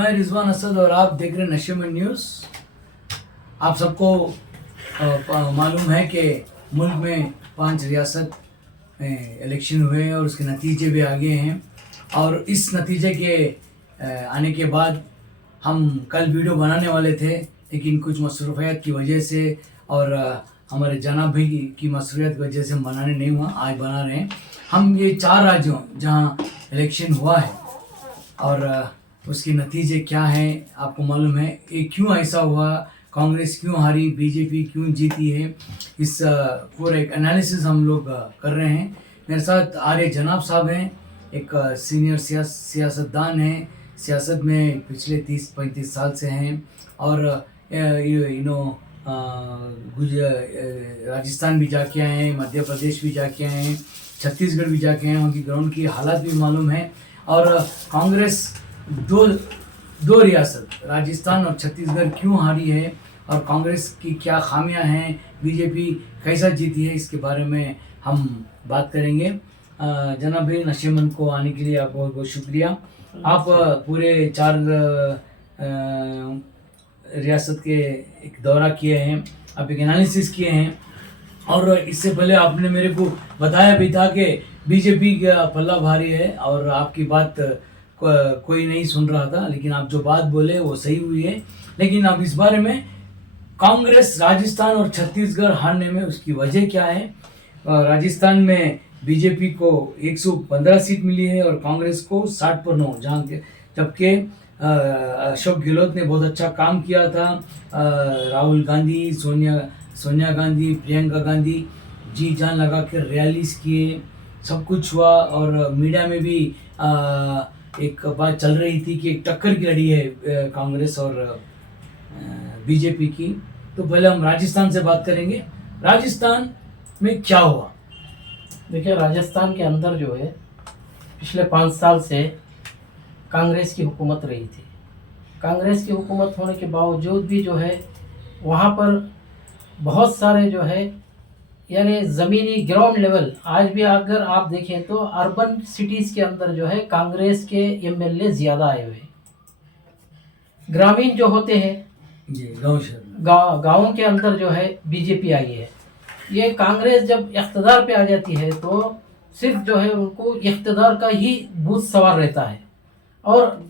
मैं रिजवान असद और आप देख रहे हैं नशेमंद न्यूज़। आप सबको मालूम है कि मुल्क में 5 रियासत में इलेक्शन हुए हैं और उसके नतीजे भी आ गए हैं। और इस नतीजे के आने के बाद हम कल वीडियो बनाने वाले थे, लेकिन कुछ मसरूफियत की वजह से और हमारे जनाब भाई की मसरूफियत की वजह से हम बनाने नहीं हुआ। आज बना रहे हैं हम ये 4 राज्यों जहाँ इलेक्शन हुआ है और उसके नतीजे क्या हैं आपको मालूम है। ये क्यों ऐसा हुआ, कांग्रेस क्यों हारी, बीजेपी क्यों जीती है, इस पूरा एक एनालिसिस हम लोग कर रहे हैं। मेरे साथ आर्य जनाब साहब हैं, एक सीनियर सियासतदान हैं, सियासत में पिछले 30-35 साल से हैं और राजस्थान भी जाके आए हैं, मध्य प्रदेश भी जाके आए हैं, छत्तीसगढ़ भी जाके आए हैं, उनकी ग्राउंड की हालात भी मालूम है। और कांग्रेस दो रियासत राजस्थान और छत्तीसगढ़ क्यों हारी है और कांग्रेस की क्या खामियां हैं, बीजेपी कैसा जीती है, इसके बारे में हम बात करेंगे। जनाब भाई नशेमंद को आने के लिए आप बहुत बहुत शुक्रिया। आप पूरे 4 रियासत के एक दौरा किए हैं, आप एक एनालिसिस किए हैं और इससे पहले आपने मेरे को बताया भी था कि बीजेपी का पल्ला भारी है और आपकी बात कोई नहीं सुन रहा था, लेकिन आप जो बात बोले वो सही हुई है। लेकिन अब इस बारे में कांग्रेस राजस्थान और छत्तीसगढ़ हारने में उसकी वजह क्या है। राजस्थान में बीजेपी को 115 सीट मिली है और कांग्रेस को 60 पर 9, जहाँ के जबकि अशोक गहलोत ने बहुत अच्छा काम किया था। राहुल गांधी, सोनिया गांधी, प्रियंका गांधी जी जान लगा के रैलीज किए, सब कुछ हुआ और मीडिया में भी एक बात चल रही थी कि एक टक्कर की लड़ी है कांग्रेस और बीजेपी की। तो पहले हम राजस्थान से बात करेंगे। राजस्थान में क्या हुआ? देखिए, राजस्थान के अंदर जो है पिछले 5 साल से कांग्रेस की हुकूमत रही थी। कांग्रेस की हुकूमत होने के बावजूद भी जो है वहाँ पर बहुत सारे जो है यानी ज़मीनी ग्राउंड लेवल, आज भी अगर आप देखें तो अर्बन सिटीज़ के अंदर जो है कांग्रेस के एमएलए ज़्यादा आए हुए हैं। ग्रामीण जो होते हैं गाँव के अंदर जो है बीजेपी आई है। ये कांग्रेस जब इख्तिदार पे आ जाती है तो सिर्फ जो है उनको इख्तिदार का ही भूत सवार रहता है और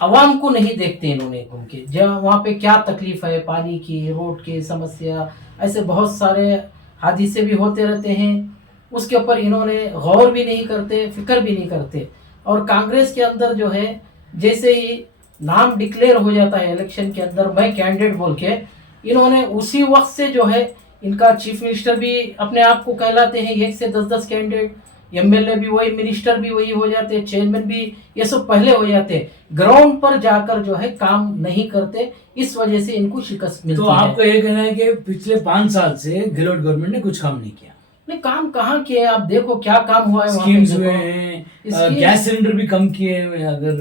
आवाम को नहीं देखते इन्होंने घूम के, जहाँ वहाँ पे क्या तकलीफ है, पानी की, रोड की समस्या, ऐसे बहुत सारे हादसे भी होते रहते हैं, उसके ऊपर इन्होंने गौर भी नहीं करते, फिक्र भी नहीं करते। और कांग्रेस के अंदर जो है जैसे ही नाम डिक्लेयर हो जाता है इलेक्शन के अंदर, मैं कैंडिडेट बोल के, इन्होंने उसी वक्त से जो है इनका चीफ मिनिस्टर भी अपने आप को कहलाते हैं, 1 से 10-10 कैंडिडेट, एमएलए भी वही, मिनिस्टर भी वही हो जाते हैं, चेयरमैन भी ये सब पहले हो जाते हैं। ग्राउंड पर जाकर जो है काम नहीं करते, इस वजह से इनको शिकस्त मिलती है। तो आपका ये कहना है कि पिछले 5 साल से गहलोत गवर्नमेंट ने कुछ काम नहीं किया? नहीं, काम कहाँ किए? आप देखो क्या काम हुआ है। स्कीम्स हुए हैं, गैस सिलेंडर भी कम किए हैं। अगर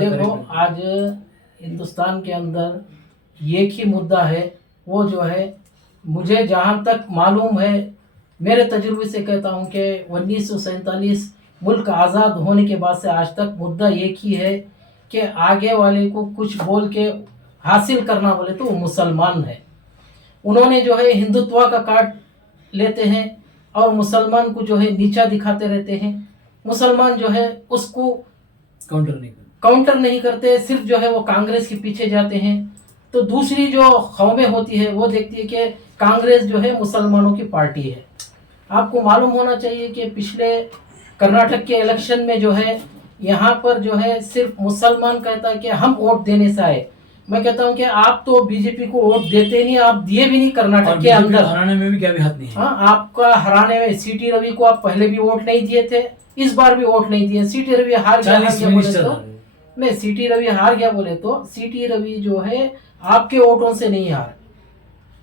देखो आज हिंदुस्तान के अंदर एक ही मुद्दा है, वो जो है मुझे जहाँ तक मालूम है, मेरे तजुर्बे से कहता हूँ कि 1947 मुल्क आज़ाद होने के बाद से आज तक मुद्दा एक ही है कि आगे वाले को कुछ बोल के हासिल करना बोले तो वो मुसलमान है। उन्होंने जो है हिंदुत्व का कार्ड लेते हैं और मुसलमान को जो है नीचा दिखाते रहते हैं। मुसलमान जो है उसको काउंटर नहीं करते, सिर्फ जो है वो कांग्रेस के पीछे जाते हैं। तो दूसरी जो कौमें होती है वो देखती है कि कांग्रेस जो है मुसलमानों की पार्टी है। आपको मालूम होना चाहिए कि पिछले कर्नाटक के इलेक्शन में जो है यहाँ पर जो है सिर्फ मुसलमान कहता है कि हम वोट देने से आए। मैं कहता हूँ कि आप तो बीजेपी को वोट देते नहीं, आप दिए भी नहीं कर्नाटक के अंदर। हराने में भी क्या भी हाथ नहीं है। हाँ, आपका हराने में सीटी रवि को आप पहले भी वोट नहीं दिए थे, इस बार भी वोट नहीं दिए। सीटी रवि हार गया बोले तो नहीं, सीटी रवि हार गया बोले तो सीटी रवि जो है आपके वोटों से नहीं हार,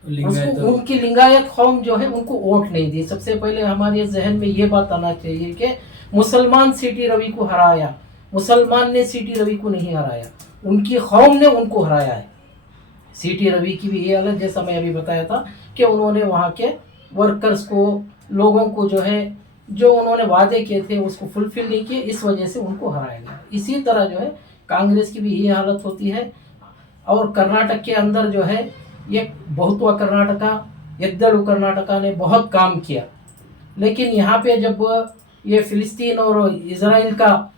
उनकी लिंगायत कौम जो है उनको वोट नहीं दी। सबसे पहले हमारे जहन में ये बात आना चाहिए कि मुसलमान सीटी रवि को हराया, मुसलमान ने सीटी रवि को नहीं हराया, उनकी कौम ने उनको हराया है। सीटी रवि की भी ये अलग, जैसा मैं अभी बताया था कि उन्होंने वहाँ के वर्कर्स को, लोगों को जो है जो उन्होंने वादे किए थे उसको फुलफिल नहीं किए, इस वजह से उनको हराया गया। इसी तरह जो है कांग्रेस की भी यही हालत होती है। और कर्नाटक के अंदर जो है ये बहुत्व कर्नाटका, यद्दलु कर्नाटका ने बहुत काम किया, लेकिन यहाँ पे जब ये फिलिस्तीन और इजराइल का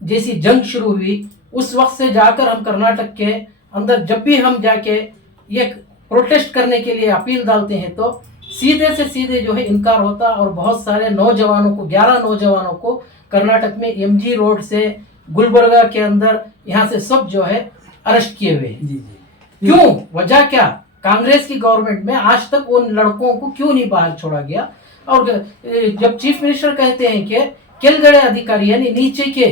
जैसी जंग शुरू हुई, उस वक्त से जाकर हम कर्नाटक के अंदर जब भी हम जाके ये प्रोटेस्ट करने के लिए अपील डालते हैं तो सीधे से सीधे जो है इनकार होता, और बहुत सारे नौजवानों को, 11 नौजवानों को कर्नाटक में एमजी रोड से गुलबर्गा के अंदर यहाँ से सब जो है अरेस्ट किए हुए हैं। जी जी। क्यों? वजह क्या? कांग्रेस की गवर्नमेंट में आज तक उन लड़कों को क्यों नहीं बाहर छोड़ा गया? और जब चीफ मिनिस्टर कहते हैं कि केलगड़े अधिकारी यानी नीचे के,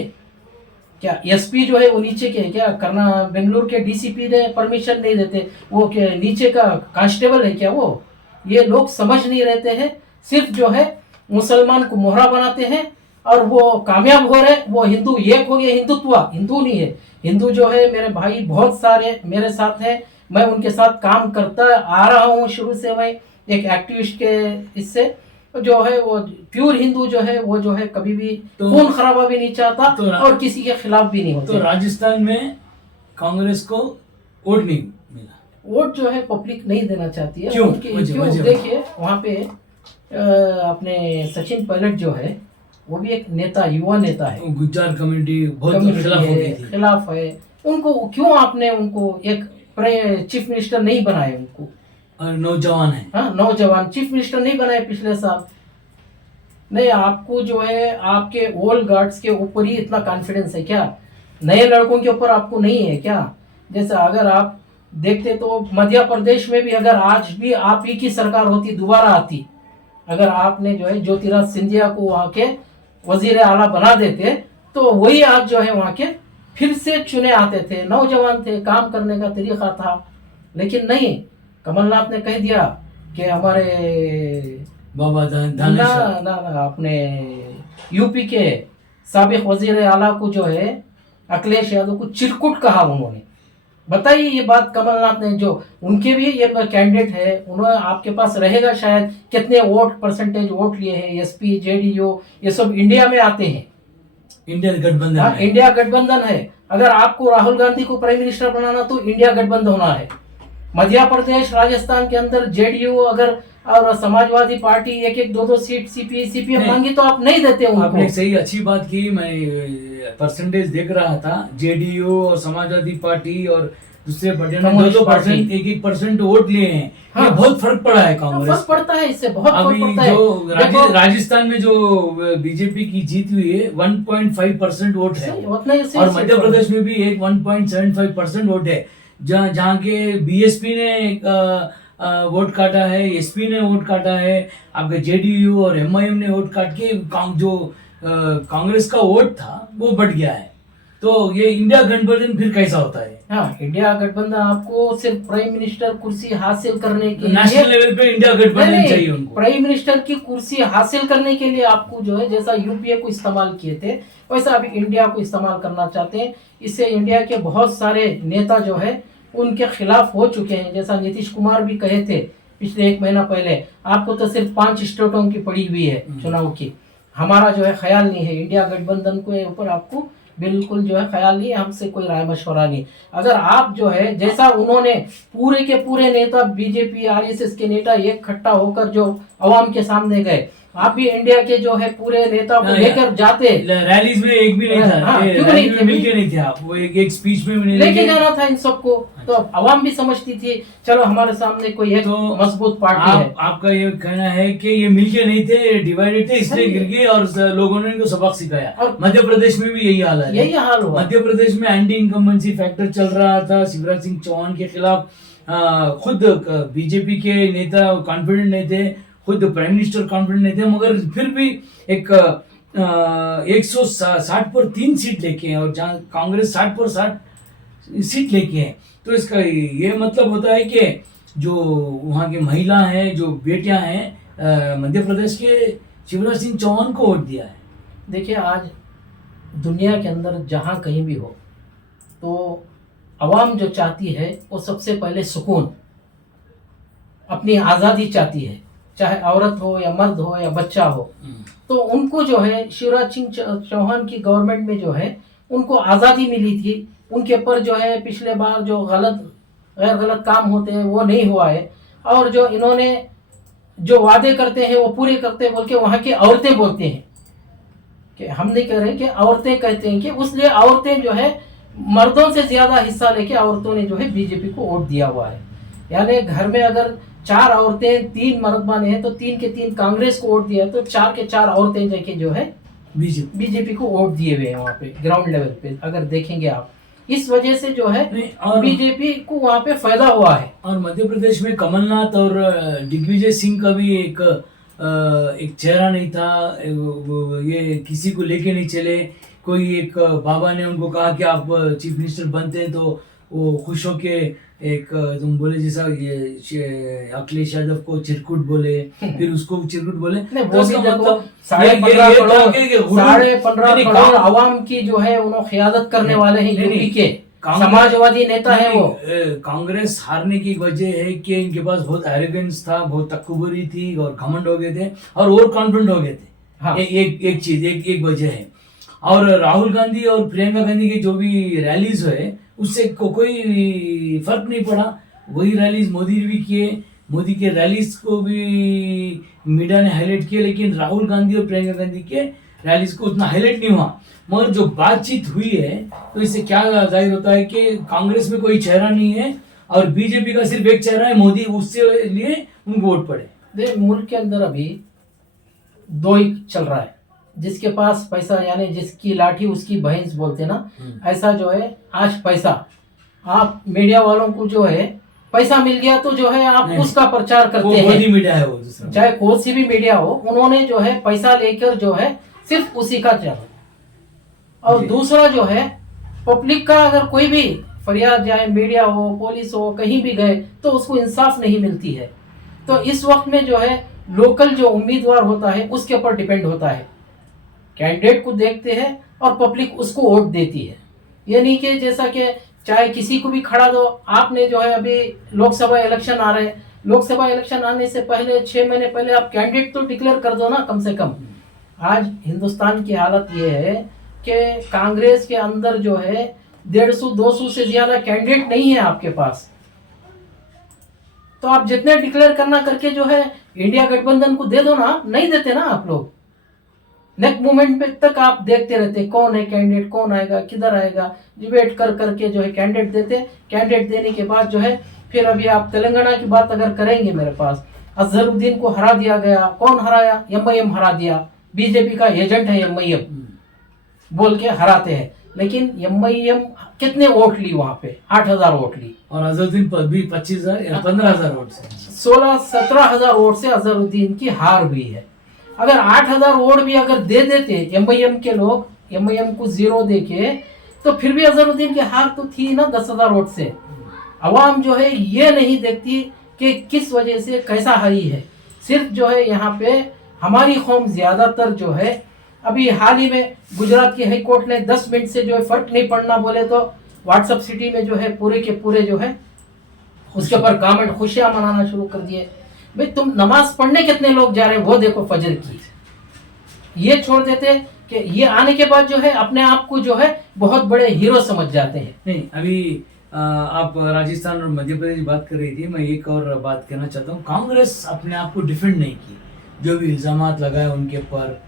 क्या एसपी जो है वो नीचे के क्या करना, बेंगलुरु के डीसीपी ने परमिशन नहीं देते, वो क्या नीचे का कांस्टेबल है क्या वो? ये लोग समझ नहीं रहते हैं, सिर्फ जो है मुसलमान को मोहरा बनाते हैं और वो कामयाब हो रहे। वो हिंदू एक हो गया, हिंदुत्व, हिंदू नहीं है। हिंदू जो है मेरे भाई बहुत सारे मेरे साथ हैं, मैं उनके साथ काम करता आ रहा हूँ शुरू से। मैं एक एक्टिविस्ट के इससे जो है वो प्योर हिंदू जो है वो जो है कभी भी खून खराबा भी नहीं चाहता और किसी के खिलाफ भी नहीं होता। तो राजस्थान में कांग्रेस को वोट नहीं मिला, वोट जो है पब्लिक नहीं देना चाहती है। क्यों? क्यों? देखिए वहाँ पे अपने सचिन पायलट जो है वो भी एक नेता, युवा नेता है, गुज्जर कम्युनिटी बहुत खिलाफ हो गई थी, खिलाफ है। उनको क्यों आपने उनको एक चीफ मिनिस्टर नहीं बनाए? उनको और नौजवान है, हाँ नौजवान चीफ मिनिस्टर नहीं बनाए पिछले साल। नहीं, आपको जो है आपके ओल्ड गार्ड्स के ऊपर ही इतना कॉन्फिडेंस है क्या? नए लड़कों के ऊपर आपको नहीं है क्या? जैसे अगर आप देखते तो मध्य प्रदेश में भी अगर आज भी आप ही की सरकार होती, दोबारा आती, अगर आपने जो है ज्योतिराज सिंधिया को वहाँ के वजीर आला बना देते तो वही आज जो है वहाँ के फिर से चुने आते थे, नौजवान थे, काम करने का तरीका था। लेकिन नहीं, कमलनाथ ने कह दिया कि हमारे बाबा ना अपने यूपी के साबिक वजीर आला को जो है अखिलेश यादव को चिरकुट कहा उन्होंने। बताइए ये बात कमलनाथ ने, जो उनके भी ये कैंडिडेट है, उन्होंने आपके पास रहेगा शायद कितने वोट परसेंटेज वोट लिए हैं, एसपी जेडीयू ये सब इंडिया में आते हैं, इंडिया गठबंधन है। इंडिया गठबंधन है। अगर आपको राहुल गांधी को प्राइम मिनिस्टर बनाना तो इंडिया गठबंधन होना है। मध्य प्रदेश राजस्थान के अंदर जेडीयू अगर और समाजवादी पार्टी एक एक दो सीट सीपीएम मांगी तो आप नहीं देते उनको। आपने सही अच्छी बात की, मैं परसेंटेज देख रहा था, जेडीयू और समाजवादी पार्टी और दूसरे पार्टी ने 2% 1% वोट लिए हैं। हाँ, ये बहुत फर्क पड़ा है कांग्रेस, फर्क पड़ता है, इससे बहुत फर्क पड़ता है। जो राजस्थान में जो बीजेपी की जीत हुई है 1.5% वोट है, और मध्य प्रदेश में भी एक 1.75% वोट है। जहाँ के बीएसपी ने वोट काटा है, एसपी ने वोट काटा है, आपके जेडीयू और एमआईएम ने वोट काट के जो कांग्रेस का वोट था वो बढ़ गया है। तो ये इंडिया गठबंधन फिर कैसा होता है? हाँ, इंडिया गठबंधन आपको सिर्फ प्राइम मिनिस्टर कुर्सी हासिल करने के लिए, नेशनल लेवल पे इंडिया गठबंधन चाहिए उनको। प्राइम मिनिस्टर की कुर्सी हासिल करने के लिए आपको जो है जैसा यूपीए को इस्तेमाल किए थे वैसा अभी इंडिया को इस्तेमाल करना चाहते हैं। इससे इंडिया के बहुत सारे नेता जो है उनके खिलाफ हो चुके हैं। जैसा नीतीश कुमार भी कहे थे पिछले 1 महीना पहले, आपको तो सिर्फ 5 स्टेटों की पड़ी हुई है चुनाव की, हमारा जो है ख्याल नहीं है, इंडिया गठबंधन के ऊपर आपको बिल्कुल जो है ख्याल नहीं है, हमसे कोई राय मशवरा नहीं। अगर आप जो है जैसा उन्होंने पूरे के पूरे नेता बीजेपी आरएसएस के नेता एक खट्टा होकर जो अवाम के सामने गए, आप भी इंडिया के जो है पूरे नेता को लेकर जाते, रैलीज में एक भी नहीं था, मिलके नहीं थे आप, वो एक स्पीच में भी नहीं लेके जाना था इन सबको। तो अवाम भी समझती थी चलो हमारे सामने कोई एक मजबूत पार्टी है। आपका ये कहना है कि ये मिलके नहीं थे, डिवाइडेड थे, इसलिए गिर गए और लोगों ने इनको सबक सिखाया। और मध्य प्रदेश में भी यही हाल है, यही हाल हुआ। मध्य प्रदेश में एंटी इनकम्बेंसी फैक्टर चल रहा था शिवराज सिंह चौहान के खिलाफ। खुद बीजेपी के नेता कॉन्फिडेंट नहीं थे, खुद प्राइम मिनिस्टर कॉन्फिडेंट नहीं थे, मगर फिर भी एक 160 पर 3 सीट लेके हैं, और जहाँ कांग्रेस 60 पर 60 सीट लेके हैं। तो इसका ये मतलब होता है कि जो वहाँ की महिला हैं, जो बेटियां हैं, मध्य प्रदेश के शिवराज सिंह चौहान को वोट दिया है। देखिए आज दुनिया के अंदर जहाँ कहीं भी हो तो अवाम जो चाहती है वो सबसे पहले सुकून, अपनी आज़ादी चाहती है, चाहे औरत हो या मर्द हो या बच्चा हो। तो उनको जो है शिवराज सिंह चौहान की गवर्नमेंट में जो है उनको आज़ादी मिली थी, उनके ऊपर जो है पिछले बार जो गैर गलत काम होते हैं वो नहीं हुआ है, और जो इन्होंने जो वादे करते हैं वो पूरे करते हैं बोल के वहाँ की औरतें बोलते हैं, कि हम नहीं कह रहे कि औरतें कहते हैं, कि उसलिए औरतें जो है मर्दों से ज्यादा हिस्सा लेके औरतों ने जो है बीजेपी को वोट दिया हुआ है। यानी घर में अगर 4 औरतें 3 मर्द बने हैं तो 3 के 3 कांग्रेस को वोट दिया, तो 4 के 4 औरतें जाके जो है बीजेपी को वोट दिए हुए हैं वहाँ पे ग्राउंड लेवल पे, अगर देखेंगे आप। इस वजह से जो है बीजेपी को वहाँ पे फायदा हुआ है। और मध्य प्रदेश में कमलनाथ और दिग्विजय सिंह का भी एक चेहरा नहीं था, ये किसी को लेके नहीं चले। कोई एक बाबा ने उनको कहा कि आप चीफ मिनिस्टर बनते हैं तो वो खुश होके एक तुम बोले जैसा ये अखिलेश यादव को चिरकुट बोले, फिर उसको चिरकुट बोले। नहीं, वो भी देखो 15.5 करोड़ आवाम की जो है उन्होंने क़ियादत करने वाले हैं यूपी के समाजवादी नेता है वो। कांग्रेस हारने की वजह है कि इनके पास बहुत एरोगेंस था, बहुत तकबरी थी और घमंड हो गए थे और ओवर कॉन्फिडेंट हो गए थे। हाँ। एक चीज एक वजह है। और राहुल गांधी और प्रियंका गांधी की जो भी रैलीज है उससे कोई फर्क नहीं पड़ा। वही रैलीज मोदी ने भी किए, मोदी के रैलीज को भी मीडिया ने हाईलाइट किया, लेकिन राहुल गांधी और प्रियंका गांधी के रैलीज को उतना हाईलाइट नहीं हुआ। मगर जो बातचीत हुई है तो इससे क्या जाहिर होता है कि कांग्रेस में कोई चेहरा नहीं है और बीजेपी का सिर्फ एक चेहरा है मोदी, उससे लिए उनको वोट पड़े। मुल्क के अंदर अभी 2 ही चल रहा है, जिसके पास पैसा यानी जिसकी लाठी उसकी भैंस बोलते ना, ऐसा जो है आज पैसा, आप मीडिया वालों को जो है पैसा मिल गया तो जो है आप उसका प्रचार करते हैं। मीडिया है वो, चाहे कोई सी भी मीडिया हो, उन्होंने जो है पैसा लेकर जो है सिर्फ उसी का चल। और दूसरा जो है पब्लिक का अगर कोई भी फरियाद जाए, मीडिया हो पुलिस हो कहीं भी गए तो उसको इंसाफ नहीं मिलती है। तो इस वक्त में जो है लोकल जो उम्मीदवार होता है उसके ऊपर डिपेंड होता है, कैंडिडेट को देखते हैं और पब्लिक उसको वोट देती है। ये नहीं कि जैसा कि चाहे किसी को भी खड़ा दो। आपने जो है अभी लोकसभा इलेक्शन आ रहे हैं, लोकसभा इलेक्शन आने से पहले 6 महीने पहले आप कैंडिडेट तो डिक्लेयर कर दो ना कम से कम। आज हिंदुस्तान की हालत ये है कि कांग्रेस के अंदर जो है 150-200 से ज्यादा कैंडिडेट नहीं है आपके पास, तो आप जितने डिक्लेयर करना करके जो है इंडिया गठबंधन को दे दो ना, नहीं देते ना आप लोग। नेक्स्ट मोमेंट पे तक आप देखते रहते कौन है कैंडिडेट, कौन आएगा किधर आएगा, डिबेट कर करके जो है कैंडिडेट देते। कैंडिडेट देने के बाद जो है फिर अभी आप तेलंगाना की बात अगर करेंगे, मेरे पास अजहरुद्दीन को हरा दिया गया। कौन हराया? एमआईएम हरा दिया, बीजेपी का एजेंट है एमआईएम बोल के हराते हैं। लेकिन एमआईएम कितने वोट ली वहां पे? 8,000 वोट ली, और अजहरुद्दीन पर भी 25,000 या 15,000 वोट से 16-17,000 वोट से अजहरुद्दीन की हार हुई है। अगर 8,000 वोट भी अगर दे देते एमआईएम के लोग, एमआईएम को 0 देके, तो फिर भी अजहरुद्दीन की हार तो थी ना 10,000 वोट से। अवाम जो है ये नहीं देखती कि किस वजह से कैसा हारी है। सिर्फ जो है यहाँ पे हमारी कौम ज्यादातर जो है, अभी हाल ही में गुजरात की हाई कोर्ट ने 10 मिनट से जो है फर्क नहीं पड़ना बोले तो व्हाट्सएप सिटी में जो है पूरे के पूरे जो है उसके ऊपर कमेंट खुशियां मनाना शुरू कर दिए। भाई तुम नमाज पढ़ने कितने लोग जा रहे हैं वो देखो फजर की। ये छोड़ देते कि ये आने के बाद जो है अपने आप को जो है बहुत बड़े हीरो समझ जाते हैं। नहीं, अभी आप राजस्थान और मध्य प्रदेश की बात कर रही थी, मैं एक और बात कहना चाहता हूँ। कांग्रेस अपने आप को डिफेंड नहीं की, जो भी इल्जामात लगाए उनके ऊपर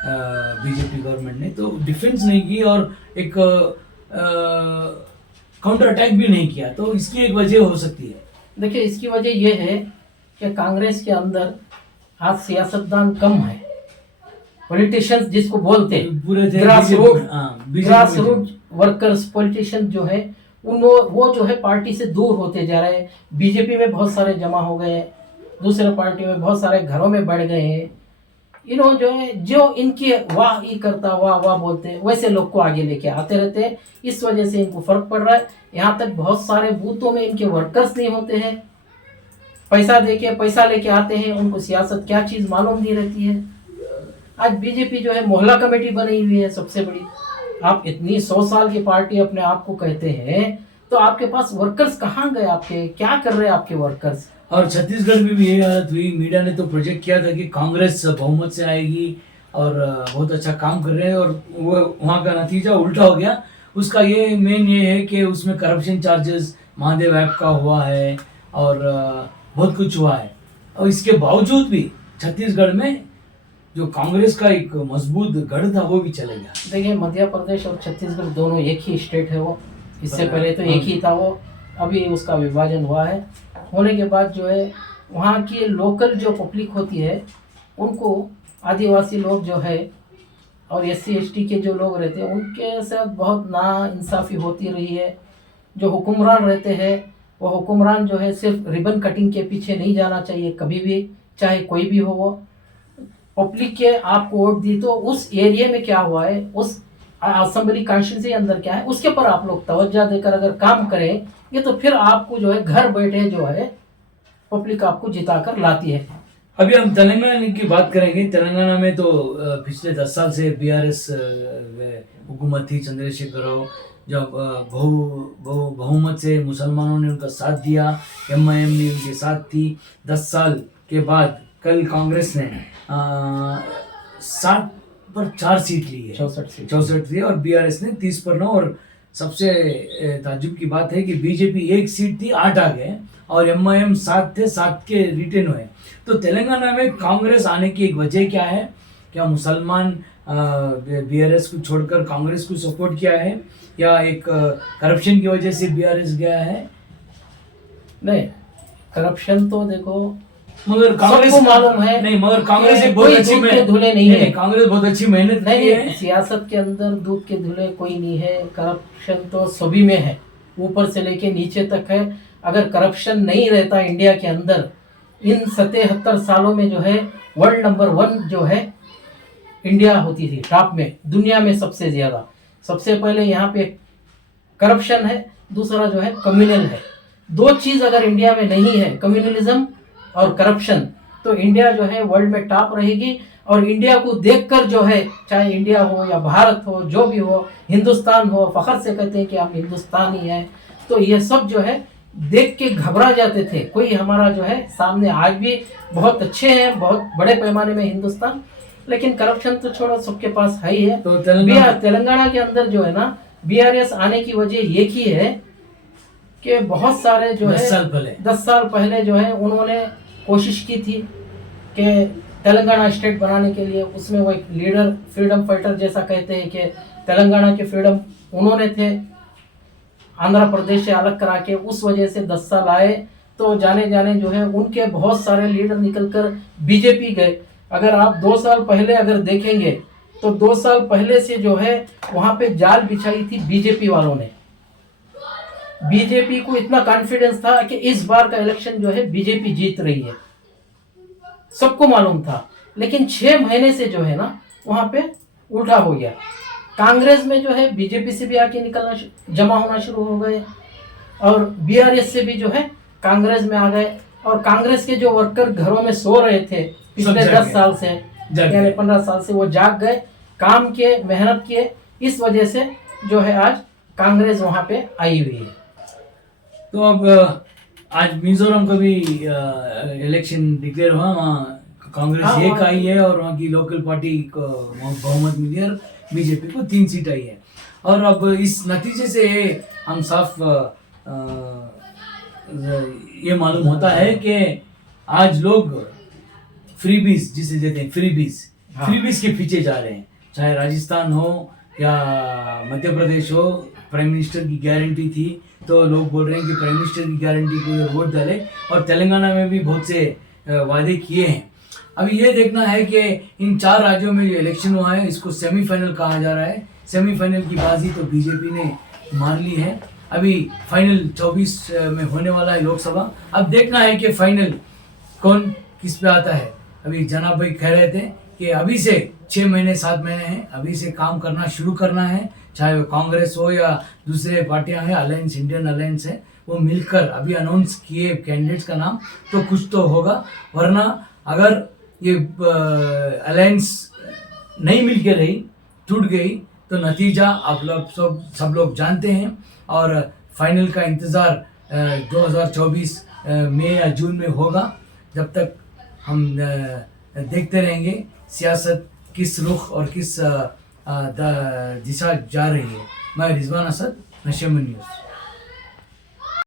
बीजेपी गवर्नमेंट ने, तो डिफेंस नहीं की और एक काउंटर अटैक भी नहीं किया। तो इसकी एक वजह हो सकती है। देखिए इसकी वजह यह है कि कांग्रेस के अंदर आज सियासतदान कम है, पॉलिटिशियंस जिसको बोलते हैं, पूरे ग्रास रूट वर्कर्स पॉलिटिशियन जो है वो जो है पार्टी से दूर होते जा रहे हैं। बीजेपी में बहुत सारे जमा हो गए, दूसरे पार्टी में बहुत सारे घरों में बढ़ गए हैं। इन्होंने जो है जो इनकी वाह ही करता वाह वाह बोलते हैं वैसे लोग को आगे लेके आते रहते हैं। इस वजह से इनको फर्क पड़ रहा है। यहाँ तक बहुत सारे बूथों में इनके वर्कर्स नहीं होते हैं, पैसा देके पैसा लेके आते हैं, उनको सियासत क्या चीज़ मालूम नहीं रहती है। आज बीजेपी जो है मोहल्ला कमेटी बनी हुई है सबसे बड़ी। आप इतनी 100 साल की पार्टी अपने आप को कहते हैं, तो आपके पास वर्कर्स कहाँ गए? आपके क्या कर रहे हैं आपके वर्कर्स? और छत्तीसगढ़ में भी यही हालत हुई। मीडिया ने तो प्रोजेक्ट किया था कि कांग्रेस बहुमत से आएगी और बहुत अच्छा काम कर रहे हैं, और वो वहाँ का नतीजा उल्टा हो गया। उसका ये मेन ये है कि उसमें करप्शन चार्जेस महादेव ऐप का हुआ है, और बहुत कुछ हुआ है। और इसके बावजूद भी छत्तीसगढ़ में जो कांग्रेस का एक मजबूत गढ़ था वो भी चले गया। देखिए, मध्य प्रदेश और छत्तीसगढ़ दोनों एक ही स्टेट है। वो इससे पहले तो एक ही था, वो अभी उसका विभाजन हुआ है। होने के बाद जो है वहाँ की लोकल जो पब्लिक होती है उनको, आदिवासी लोग जो है और SC ST के जो लोग रहते हैं उनके साथ बहुत नाइंसाफ़ी होती रही है। जो हुक्मरान रहते हैं वो हुक्मरान जो है सिर्फ रिबन कटिंग के पीछे नहीं जाना चाहिए कभी भी, चाहे कोई भी हो। वो पब्लिक के आपको वोट दी तो उस एरिया में क्या हुआ है, उस असेंबली कॉन्स्टिट्यूंसी अंदर क्या है, उसके पर आप लोग तवज्जो देकर अगर काम करेंगे तो फिर आपको जो है घर बैठे जो है पब्लिक आपको जिता कर लाती है। अभी हम तेलंगाना की बात करेंगे। तेलंगाना में तो पिछले 10 साल से BRS हुकूमत थी, चंद्रशेखर राव, जब बहुमत से मुसलमानों ने उनका साथ दिया, MIM ने उनके साथ थी। 10 साल के बाद कल कांग्रेस ने 60 पर 4 सीट ली है, 64 थी, और BRS ने 30 पर 9। और सबसे ताज्जुब की बात है कि BJP 1 सीट थी, 8 आ गए, और MIM 7 थे, 7 के रिटेन हुए। तो तेलंगाना में कांग्रेस आने की एक वजह क्या है? क्या मुसलमान BRS को छोड़कर कांग्रेस को सपोर्ट किया है, या एक करप्शन की वजह से BRS गया है? नहीं, करप्शन तो देखो मगर कांग्रेस सबको मालूम है। नहीं, मगर कांग्रेस एक कोई बहुत अच्छी दूध के धुले नहीं है। कांग्रेस बहुत अच्छी मेहनत की नहीं, है। सियासत के अंदर दूध के धुले कोई नहीं है। करप्शन तो सभी में है, ऊपर से लेके नीचे तक है। अगर करप्शन नहीं रहता इंडिया के अंदर, इन 77 सालों में जो है वर्ल्ड नंबर 1 जो है इंडिया होती थी, टॉप में, दुनिया में सबसे ज्यादा। सबसे पहले यहाँ पे करप्शन है, दूसरा जो है कम्युनल है। 2 चीज अगर इंडिया में नहीं है, कम्युनलिज्म और करप्शन, तो इंडिया जो है वर्ल्ड में टॉप रहेगी। और इंडिया को देखकर जो है, चाहे इंडिया हो या भारत हो, जो भी हो, हिंदुस्तान हो, फखर से कहते हैं कि हम हिंदुस्तानी हैं। तो ये सब जो है देख के घबरा जाते थे। कोई हमारा जो है सामने आज भी बहुत अच्छे हैं, बहुत बड़े पैमाने में हिंदुस्तान, लेकिन करप्शन तो छोड़ो, सबके पास है ही है। तो तेलंगाना के अंदर जो है ना, BRS आने की वजह एक ही है कि बहुत सारे जो है 10 साल पहले जो है उन्होंने कोशिश की थी कि तेलंगाना स्टेट बनाने के लिए। उसमें वो एक लीडर, फ्रीडम फाइटर जैसा कहते हैं कि तेलंगाना के फ्रीडम उन्होंने थे, आंध्र प्रदेश से अलग करा के। उस वजह से 10 साल आए, तो जाने जाने जो है उनके बहुत सारे लीडर निकलकर BJP गए। अगर आप 2 साल पहले अगर देखेंगे तो 2 साल पहले से जो है वहां पे जाल बिछाई थी BJP वालों ने। BJP को इतना कॉन्फिडेंस था कि इस बार का इलेक्शन जो है BJP जीत रही है, सबको मालूम था। लेकिन 6 महीने से जो है ना वहां पे उल्टा हो गया। कांग्रेस में जो है BJP से भी आके निकलना, जमा होना शुरू हो गए, और BRS से भी जो है कांग्रेस में आ गए। और कांग्रेस के जो वर्कर घरों में सो रहे थे पिछले 10 साल से, यानी 15 साल से, वो जाग गए, काम किए, मेहनत किए। इस वजह से जो है आज कांग्रेस वहां पे आई हुई है। तो अब आज मिजोरम का भी इलेक्शन डिक्लेयर हुआ, वहाँ कांग्रेस एक आई है, और वहाँ की लोकल पार्टी को बहुमत मिली, और BJP को 3 सीट आई है। और अब इस नतीजे से हम साफ ये मालूम होता है कि आज लोग फ्रीबीज जिसे देते हैं, फ्रीबीज के पीछे जा रहे हैं। चाहे राजस्थान हो या मध्य प्रदेश हो, प्राइम मिनिस्टर की गारंटी थी, तो लोग बोल रहे हैं कि प्राइम मिनिस्टर की गारंटी को वोट डाले। और तेलंगाना में भी बहुत से वादे किए हैं। अभी ये देखना है कि इन 4 राज्यों में जो इलेक्शन हुआ है, इसको सेमीफाइनल कहा जा रहा है। सेमीफाइनल की बाजी तो BJP ने मार ली है। अभी फाइनल 24 में होने वाला है लोकसभा। अब देखना है कि फाइनल कौन किस पे आता है। अभी जनाब भाई कह रहे थे कि अभी से 6 महीने 7 महीने हैं, अभी से काम करना शुरू करना है। चाहे वो कांग्रेस हो या दूसरे पार्टियां हैं, अलायंस, इंडियन अलायंस है, वो मिलकर अभी अनाउंस किए कैंडिडेट्स का नाम, तो कुछ तो होगा। वरना अगर ये अलायंस नहीं मिल के रही, टूट गई, तो नतीजा आप लोग सब लोग जानते हैं। और फाइनल का इंतज़ार 2024 मई या जून में होगा। जब तक हम देखते रहेंगे सियासत किस रुख और किस दिशा जा रही है। मैं रिजवान असद, नशेम न्यूज़।